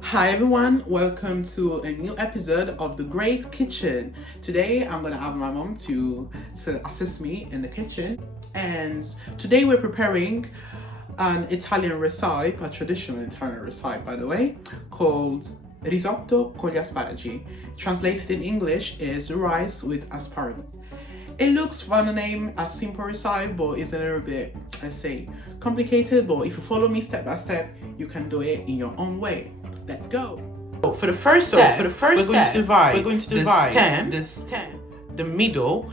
Hi everyone, welcome to a new episode of The Great Kitchen. Today I'm gonna have my mom to assist me in the kitchen, and today we're preparing an Italian recipe, a traditional Italian recipe by the way, called Risotto con gli asparagi. Translated in English is rice with asparagus. It looks from the name a simple recipe, but it's a little bit, let's say, complicated. But if you follow me step by step, you can do it in your own way. Let's go. So for the first step, we're going to divide the stem, the middle,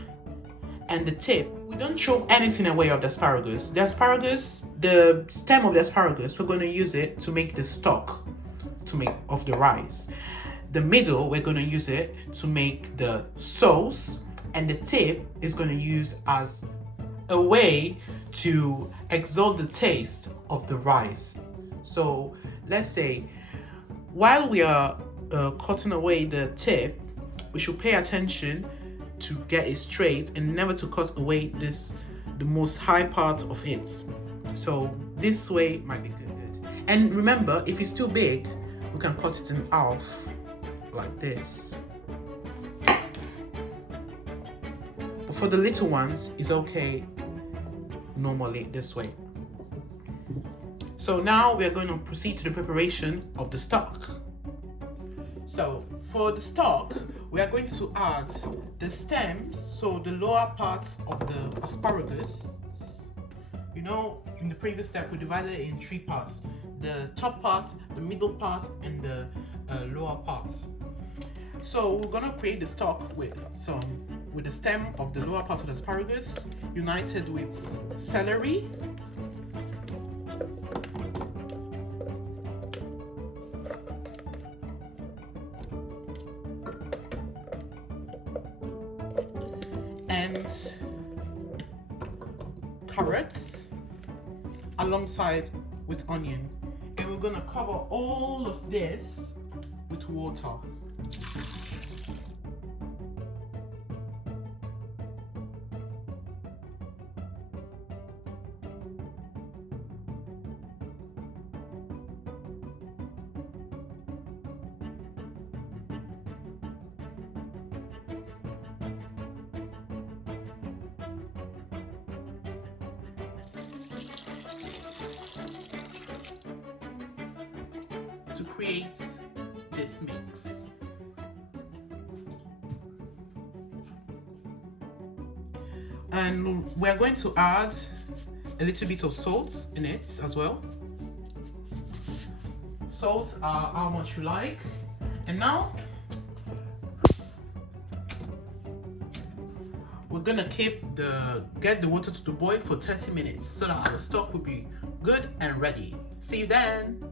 and the tip. We don't throw anything away of the asparagus. The stem of the asparagus, we're going to use it to make the stock of the rice. The middle, we're going to use it to make the sauce, and the tip is going to use as a way to exalt the taste of the rice. So let's say while we are cutting away the tip, we should pay attention to get it straight and never to cut away the most high part of it. So this way might be good. And remember, if it's too big, we can cut it in half like this. But for the little ones, it's okay normally this way. So now we are going to proceed to the preparation of the stock. So for the stock, we are going to add the stems, so the lower part of the asparagus. You know, in the previous step, we divided it in three parts: the top part, the middle part, and the lower part. So we're gonna create the stock with the stem of the lower part of the asparagus united with celery, and carrots alongside with onion. And we're gonna cover all of this with water. To create this mix. And we're going to add a little bit of salt in it as well. Salt are how much you like. And now we're gonna get the water to the boil for 30 minutes so that our stock will be good and ready. See you then.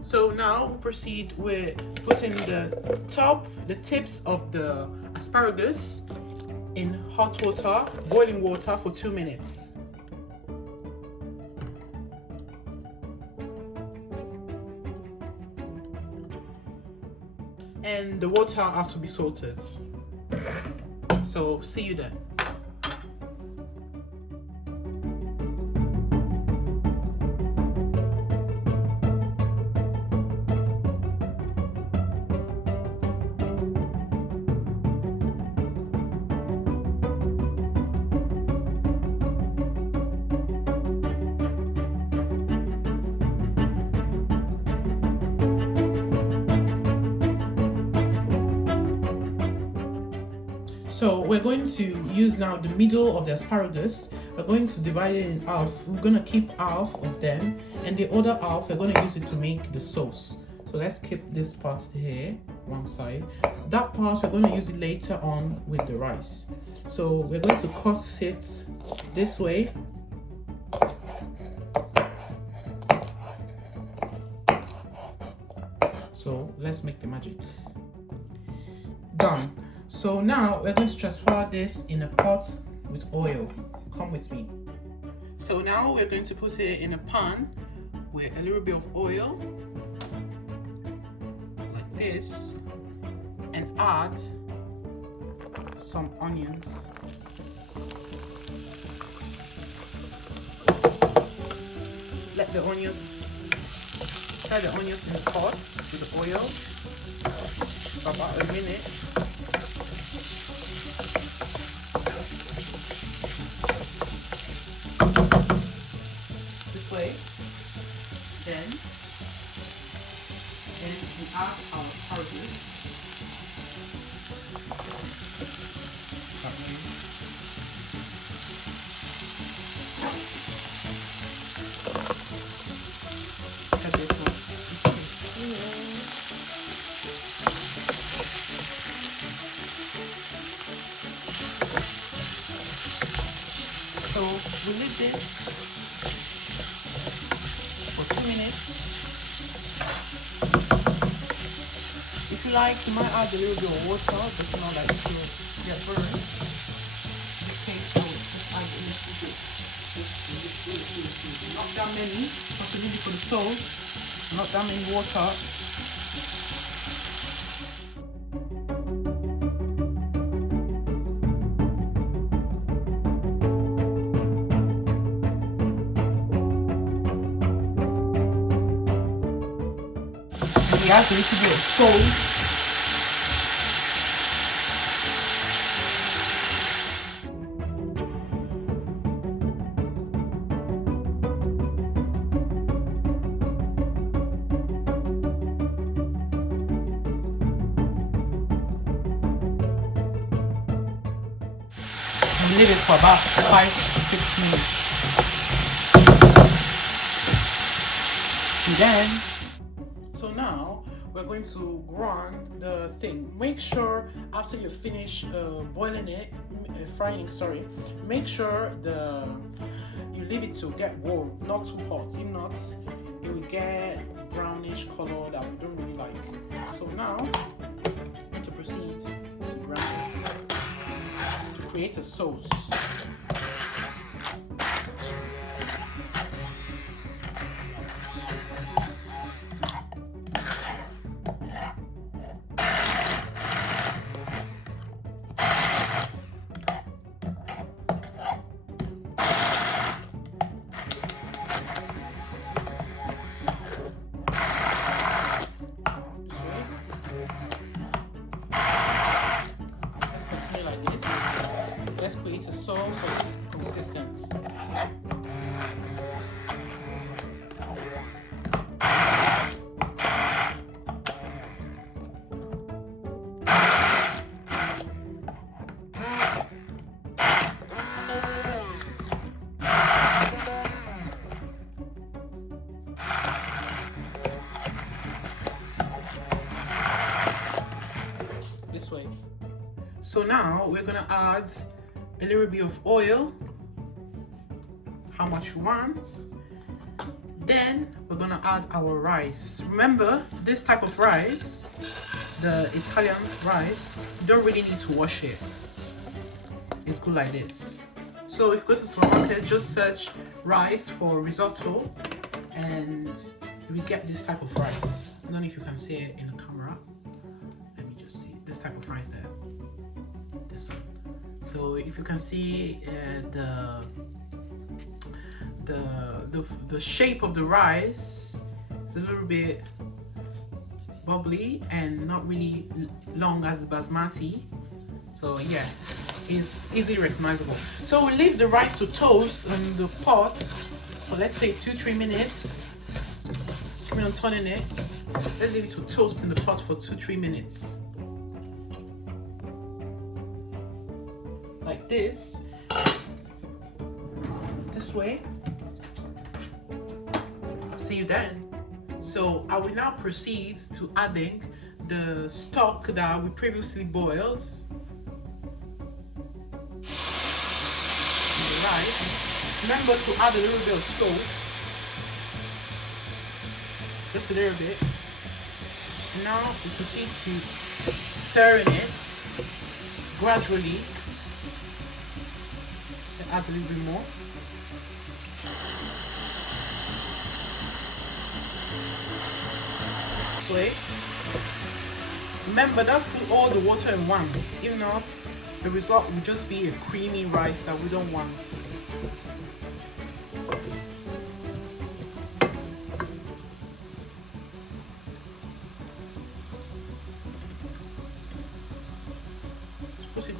So now we'll proceed with putting the tips of the asparagus in hot water, boiling water for 2 minutes. And the water have to be salted. So see you then. So we're going to use now the middle of the asparagus. We're going to divide it in half. We're going to keep half of them, and the other half we're going to use it to make the sauce. So let's keep this part here, one side. That part we're going to use it later on with the rice. So we're going to cut it this way. So let's make the magic. Done. So now we're going to transfer this in a pot with oil. Come with me. So now we're going to put it in a pan with a little bit of oil, like this, and add some onions. Let the onions Fry the onions in the pot with the oil for about a minute. This way. Then we add our asparagus. So we leave this for 2 minutes. If you like, you might add a little bit of water, but not like to get burned. In this case, I will just add a little bit. Not that many, because we need it for the sauce. Not that many water. We add a little bit of salt. And leave it for about 5 to 6 minutes. And then, so now we're going to grind the thing. Make sure after you finish boiling it, frying it, sorry, make sure you leave it to get warm, not too hot. If not, it will get brownish color that we don't really like. So now to proceed to grind to create a sauce. Let's create a sauce so it's consistent. This way. So now we're gonna add a little bit of oil, how much you want. Then we're gonna add our rice. Remember, this type of rice, the Italian rice, you don't really need to wash it. It's good like this. So if you go to the supermarket, just search rice for risotto and you will get this type of rice. I don't know if you can see it in the camera. Let me just see this type of rice there. This one. So if you can see the shape of the rice is a little bit bubbly and not really long as the basmati. So yeah, it's easily recognizable. So we leave the rice to toast in the pot for let's say 2-3 minutes. Keep on turning it. Let's leave it to toast in the pot for 2-3 minutes. Like this way. See you then. So I will now proceed to adding the stock that we previously boiled in the rice. Remember to add a little bit of salt, just a little bit. And now we proceed to stirring it gradually. Add a little bit more. Wait. Remember, don't put all the water in once. If not, the result will just be a creamy rice that we don't want.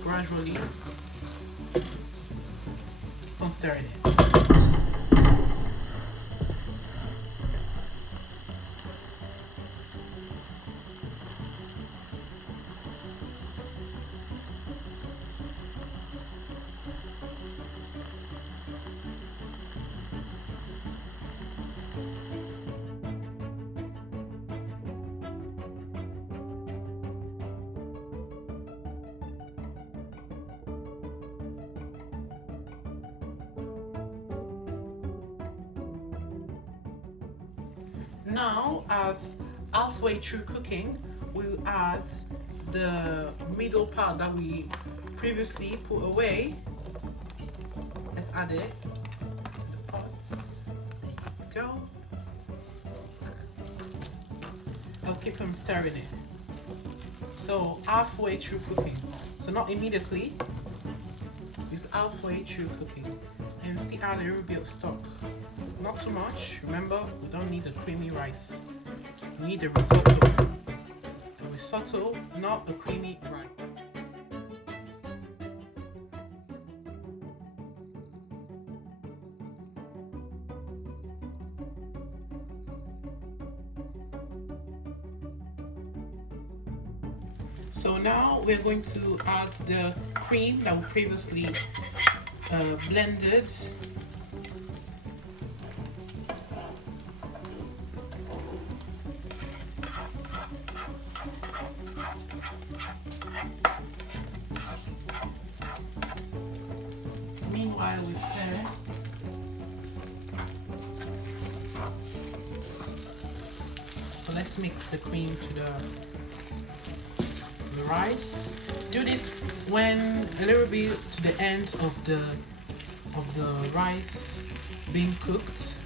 gradually on stirring it. Now, as halfway through cooking, we'll add the middle part that we previously put away. Let's add it to the pots. Go. I'll keep on stirring it. So halfway through cooking. So not immediately. It's halfway through cooking. And still add a little bit of stock. Not too much. Remember, we don't need a creamy rice. We need a risotto. A risotto, not a creamy rice. So now we're going to add the cream that we previously blended. Meanwhile, we stir. So let's mix the cream to the rice. Do this when a little bit to the end of the rice being cooked.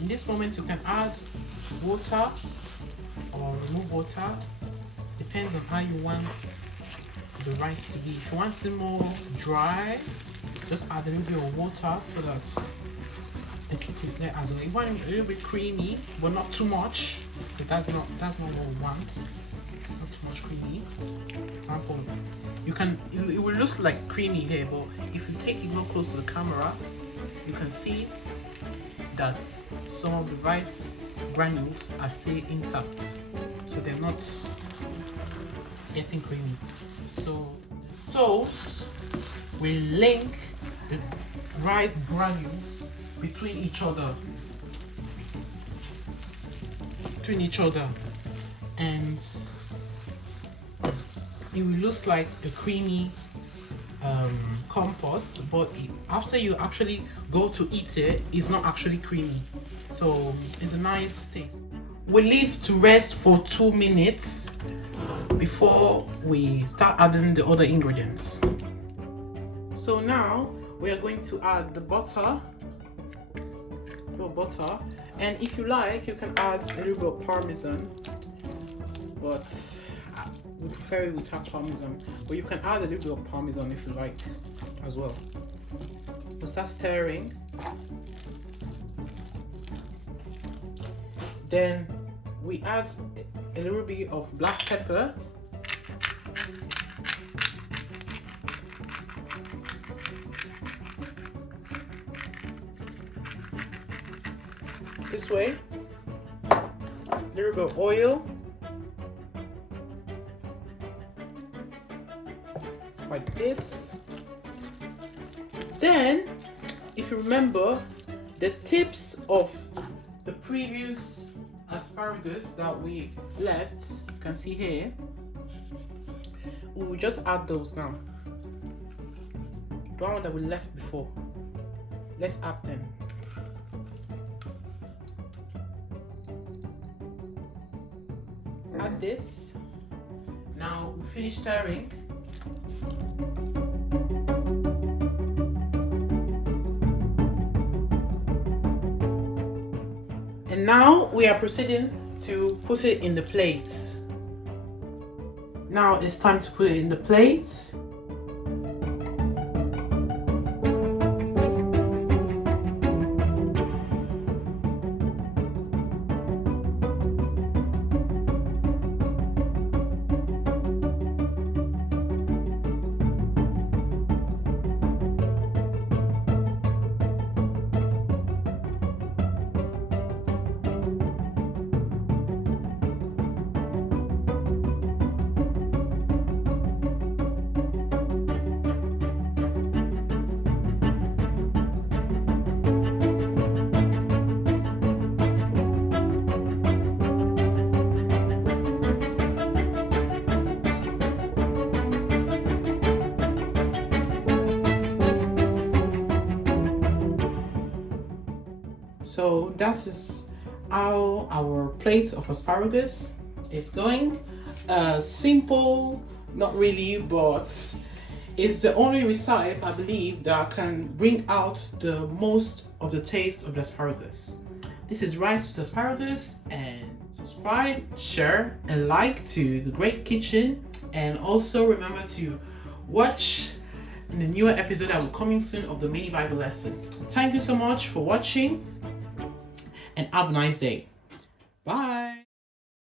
In this moment, you can add water or remove water. Depends on how you want the rice to be. If you want it more dry, just add a little bit of water so that the cake will get as well. You want it a little bit creamy, but not too much. But that's not what we want. Not too much creamy. You can, it will look like creamy here, but if you take it real close to the camera, you can see that some of the rice granules are still intact, so they're not getting creamy. So the sauce will link the rice granules between each other, and it will look like a creamy compost, but after you actually go to eat it, it's not actually creamy. So it's a nice taste. We leave to rest for 2 minutes before we start adding the other ingredients. So now we are going to add the butter. And if you like, you can add a little bit of parmesan, but we prefer it without parmesan. But you can add a little bit of parmesan if you like as well. We'll start stirring. Then we add a little bit of black pepper. This way. A little bit of oil. Like this. Then, if you remember, the tips of the previous asparagus that we left, you can see here, we will just add those now. The one that we left before, let's add them. Add this. Now we finish stirring. And now we are proceeding to put it in the plates. Now it's time to put it in the plate. So that is how our plate of asparagus is going. Simple, not really, but it's the only recipe I believe that can bring out the most of the taste of the asparagus. This is rice with asparagus, and subscribe, share, and like to The Great Kitchen. And also remember to watch in the newer episode that will coming soon of the mini Bible lesson. Thank you so much for watching, and have a nice day. Bye.